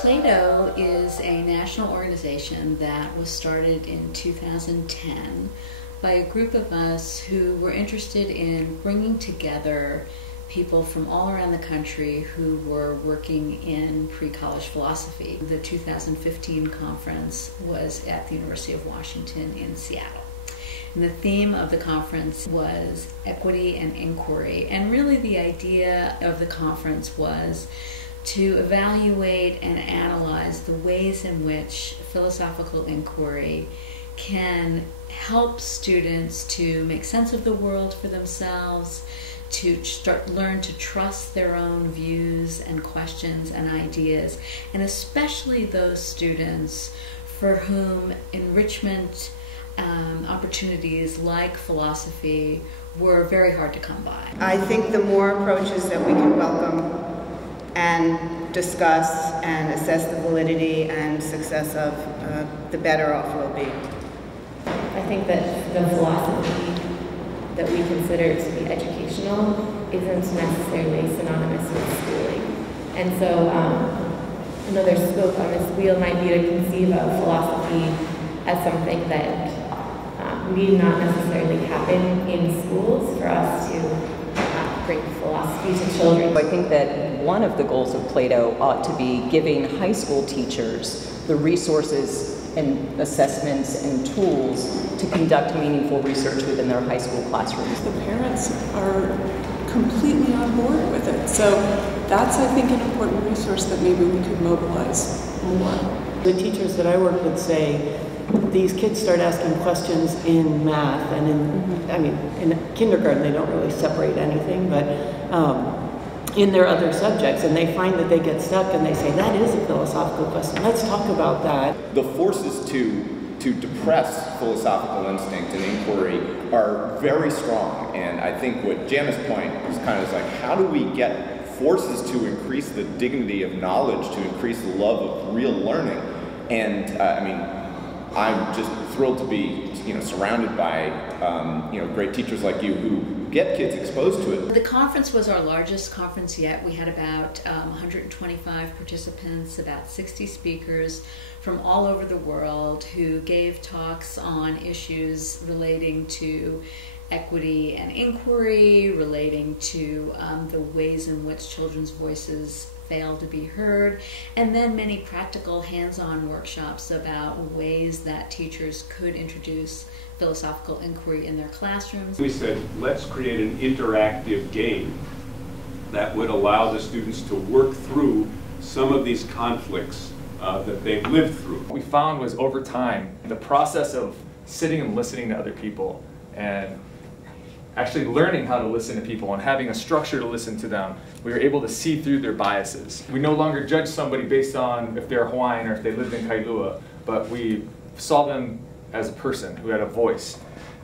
PLATO is a national organization that was started in 2010 by a group of us who were interested in bringing together people from all around the country who were working in pre-college philosophy. The 2015 conference was at the University of Washington in Seattle. And the theme of the conference was equity and inquiry. And really the idea of the conference was to evaluate and analyze the ways in which philosophical inquiry can help students to make sense of the world for themselves, to learn to trust their own views and questions and ideas, and especially those students for whom enrichment opportunities like philosophy were very hard to come by. I think the more approaches that we can welcome and discuss and assess the validity and success of, the better off we'll be. I think that the philosophy that we consider to be educational isn't necessarily synonymous with schooling. And so another scope on this wheel might be to conceive of philosophy as something that need not necessarily happen in schools for us to bring philosophy to children. I think that one of the goals of PLATO ought to be giving high school teachers the resources and assessments and tools to conduct meaningful research within their high school classrooms. The parents are completely on board with it. So that's, I think, an important resource that maybe we could mobilize more. The teachers that I work with say these kids start asking questions in math and in kindergarten they don't really separate anything, but in their other subjects, and they find that they get stuck and they say, that is a philosophical question, let's talk about that. The forces to depress philosophical instinct and inquiry are very strong, and I think what Jana's point is kind of like, how do we get forces to increase the dignity of knowledge, to increase the love of real learning? And I'm just thrilled to be, surrounded by, great teachers like you who get kids exposed to it. The conference was our largest conference yet. We had about 125 participants, about 60 speakers from all over the world who gave talks on issues relating to equity and inquiry, relating to the ways in which children's voices fail to be heard, and then many practical hands-on workshops about ways that teachers could introduce philosophical inquiry in their classrooms. We said, let's create an interactive game that would allow the students to work through some of these conflicts that they've lived through. What we found was over time, the process of sitting and listening to other people and actually learning how to listen to people and having a structure to listen to them, we were able to see through their biases. We no longer judge somebody based on if they're Hawaiian or if they lived in Kailua, but we saw them as a person who had a voice.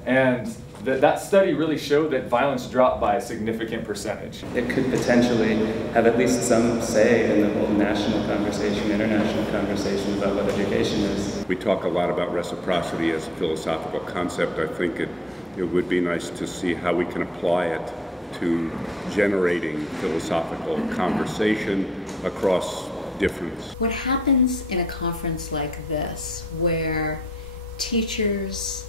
And that study really showed that violence dropped by a significant percentage. It could potentially have at least some say in the whole national conversation, international conversation about what education is. We talk a lot about reciprocity as a philosophical concept. I think it would be nice to see how we can apply it to generating philosophical conversation across difference. What happens in a conference like this, where teachers,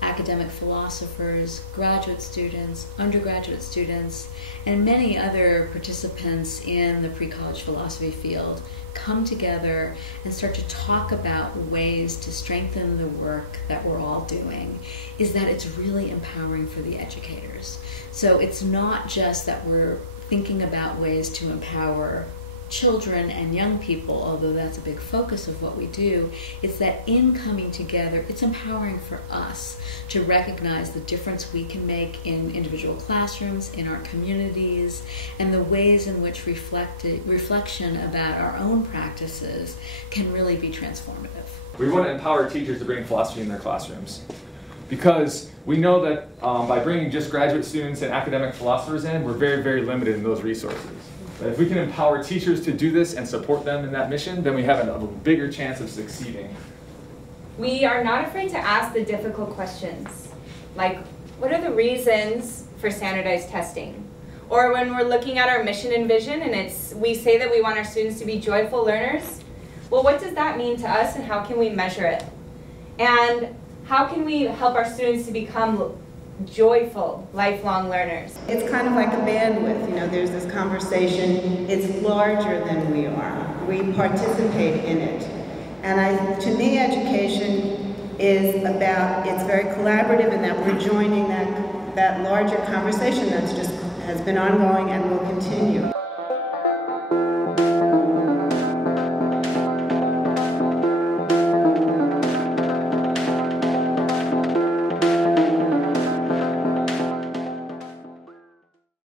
academic philosophers, graduate students, undergraduate students, and many other participants in the pre-college philosophy field come together and start to talk about ways to strengthen the work that we're all doing, is that it's really empowering for the educators. So it's not just that we're thinking about ways to empower children and young people, although that's a big focus of what we do. It's that in coming together, it's empowering for us to recognize the difference we can make in individual classrooms, in our communities, and the ways in which reflection about our own practices can really be transformative. We want to empower teachers to bring philosophy in their classrooms, because we know that by bringing just graduate students and academic philosophers in, we're very, very limited in those resources. But if we can empower teachers to do this and support them in that mission, then we have a bigger chance of succeeding. We are not afraid to ask the difficult questions, like, what are the reasons for standardized testing? Or when we're looking at our mission and vision and we say that we want our students to be joyful learners, well, what does that mean to us and how can we measure it? And how can we help our students to become joyful, lifelong learners? It's kind of like a bandwidth, there's this conversation, it's larger than we are. We participate in it. And to me, education is it's very collaborative in that we're joining that larger conversation has been ongoing and will continue.